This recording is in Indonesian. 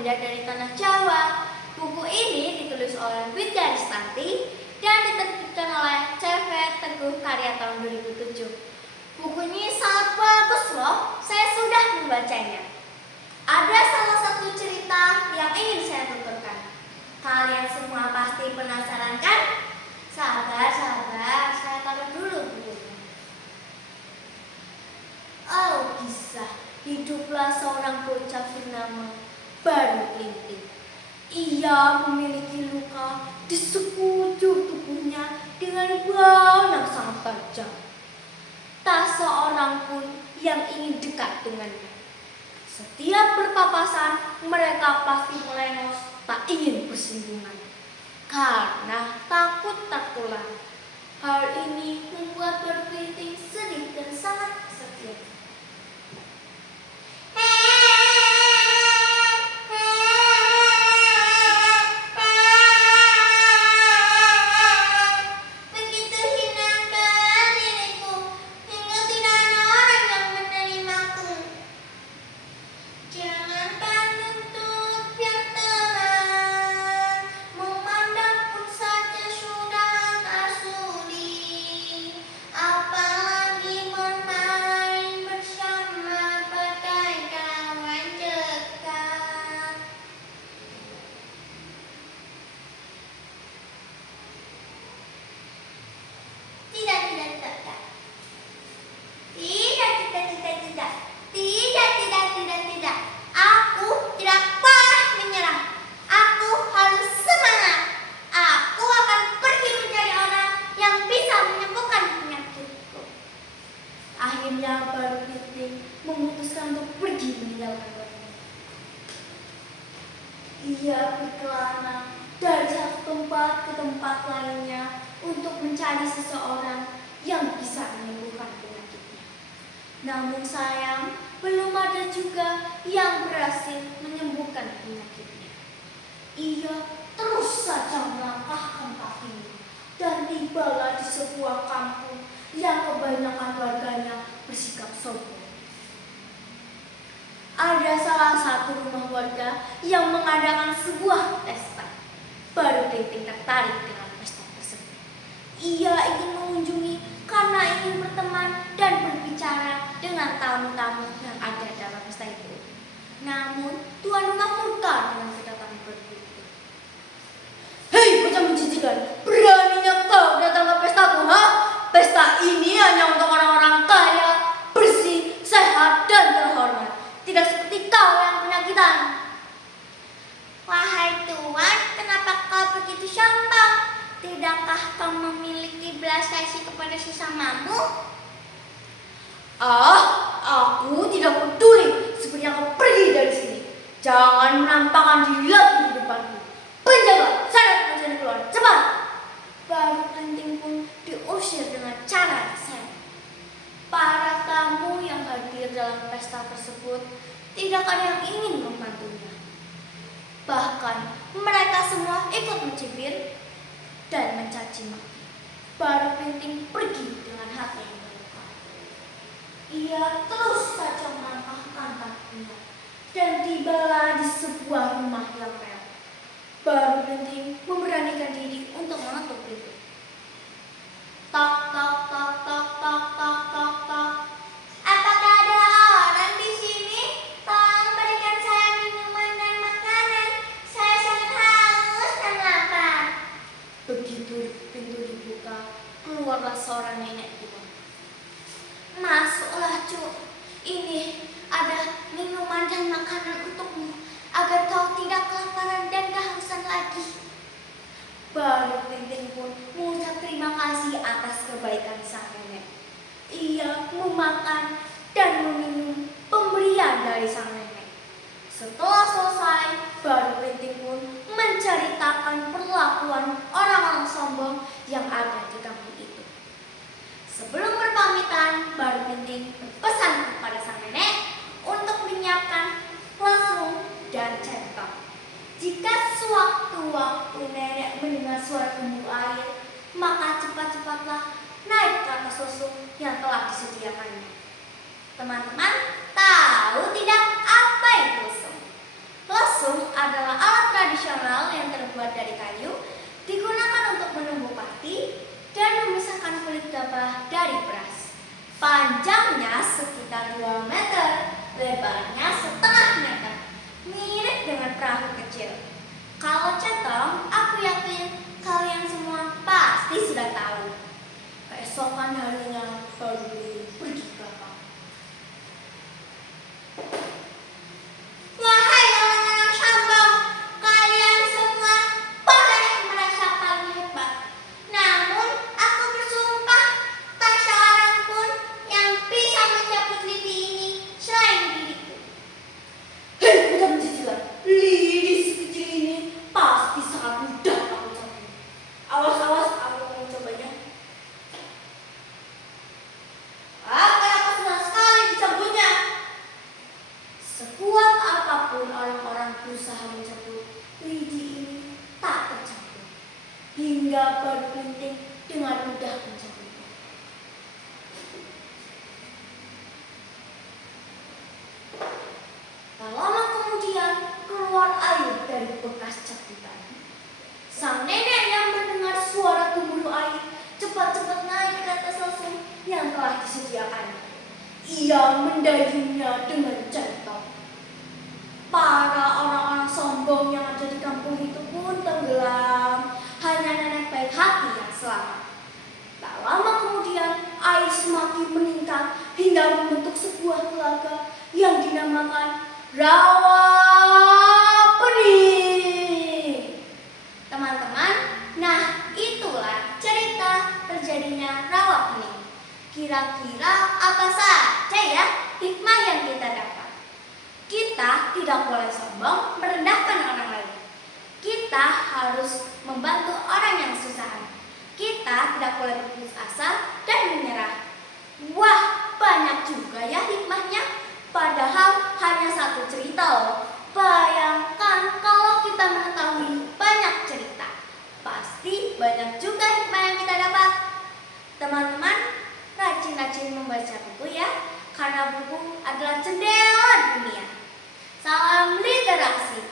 Legenda dari Tanah Jawa. Buku ini ditulis oleh Widya Aristanti dan diterbitkan oleh CV Teguh Karya tahun 2007. Buku ini sangat bagus loh, saya sudah membacanya. Ada salah satu cerita yang ingin saya tuturkan. Kalian semua pasti penasaran kan? Sabar, saya taruh dulu bukunya. Oh, kisah. Hiduplah seorang bocah bernama Baru Plinting. Ia memiliki luka di sekujur tubuhnya dengan bau yang sangat tajam. Tak seorang pun yang ingin dekat dengannya. Setiap berpapasan, mereka pasti melengos, tak ingin bersinggungan. Karena takut tertular. Hal ini membuat Baru Plinting sedih dan sangat kesepian. Tidak. Aku tidak pernah menyerah. Aku harus semangat. Aku akan pergi mencari orang yang bisa menyembuhkan penyakitku. Akhirnya Baru Plinting memutuskan untuk pergi meninggalkan rumah. Ia berkelana dari satu tempat ke tempat lainnya untuk mencari seseorang yang bisa menyembuhkan penyakitnya. Namun sayang, belum ada juga yang berhasil menyembuhkan penyakitnya. Ia terus saja melangkahkan kakinya dan tibalah di sebuah kampung yang kebanyakan warganya bersikap sombong. Ada salah satu rumah warga yang mengadakan sebuah pesta. Baru Plinting tertarik dengan pesta tersebut. Ia ingin mengunjungi karena ingin berteman dan berbicara dengan tamu-tamu yang ada dalam pesta itu. Namun, tuan rumah murka dengan kedatangan Baru Plinting. Hei, bocah menjijikan, beraninya kau datang ke pestaku, ha? Pesta ini hanya untuk orang-orang kaya, bersih, sehat, dan terhormat. Tidak seperti kau yang penyakitan. Wahai tuan, kenapa kau begitu sombong? Tidakkah kau memiliki belas kasih kepada sesamamu? Aku tidak peduli. Sepertinya kau pergi dari sini. Jangan menampakkan diri lagi di depanku. Penjaga, seret bocah keluar, cepat! Baru Plinting pun diusir dengan cara diseret. Para tamu yang hadir dalam pesta tersebut tidak ada yang ingin membantunya. Bahkan mereka semua ikut mencibir dan mencaci maki. Baru Plinting pergi dengan hati yang terluka. Ia terus saja melangkahkan kakinya dan tibalah di sebuah rumah yang mewah. Baru Plinting memberanikan diri untuk mengetuk pintu. Tak, tak, tak, tak, tak, tak, tak, tak. Apakah ada orang di sini? Tolong berikan saya minuman dan makanan. Saya sangat haus dan lapar. Begitu pintu dibuka, keluarlah seorang nenek tua. Masuklah, Cuk. Ini ada minuman dan makanan untukmu agar kau tidak kelaparan dan kehausan lagi. Baru Plinting pun mengucap terima kasih atas kebaikan sang nenek. Ia memakan dan meminum pemberian dari sang nenek. Setelah selesai, Baru Plinting pun menceritakan perlakuan orang-orang sombong yang ada di kampung itu. Sebelum berpamitan, Baru Plinting berpesan kepada sang nenek untuk menyiapkan lesung dan centong. Jika sewaktu-waktu nenek mendengar suara gemuruh air, maka cepat-cepatlah naik ke atas lesung yang telah disediakannya. Teman-teman, tahu tidak apa itu lesung? Lesung dibuat dari kayu, digunakan untuk menumbuh pati dan memisahkan kulit gabah dari beras. Panjangnya sekitar 2 meter, lebarnya setengah meter, mirip dengan perahu kecil. Kalau centong, aku yakin kalian semua pasti sudah tahu. Keesokan harinya baru pergi ke lapang. Wahai orang-orang sombong, kalian semua boleh merasa paling hebat. Namun, aku bersumpah tak seorang pun yang bisa mencabut lidi ini selain diriku. Hei, bukan cicilan. Lidi sekecil ini pasti sangat mudah aku cabut. Awas-awas, aku mau mencobanya. Aku senang sekali dicabutnya. Sekuat apapun orang-orang berusaha mencabut, lidi ini tak tercabut. Hingga baru penting dengan mudah mencabutnya. Tak lama kemudian keluar air dari bekas cabutan. Sang nenek yang mendengar suara gemuruh air cepat-cepat naik ke atas lasung yang telah disediakan. Ia mendayungnya dengan centong. Para orang-orang sombong yang ada di kampung itu pun tenggelam. Hanya nenek baik hati yang selamat. Tak lama kemudian air semakin meningkat hingga membentuk sebuah telaga yang dinamakan Rawa Pening. Teman-teman, nah itulah cerita terjadinya Rawa Pening. Kira-kira apa saja ya hikmah yang kita dapat? Kita tidak boleh sombong merendahkan orang lain. Kita harus membantu orang yang kesusahan. Kita tidak boleh berputus asa dan menyerah. Wah, banyak juga ya hikmahnya. Padahal hanya satu cerita loh. Bayangkan kalau kita mengetahui banyak cerita. Pasti banyak juga hikmah yang kita dapat. Teman-teman, rajin-rajin membaca buku ya. Karena buku adalah jendela dunia. Salam literasi.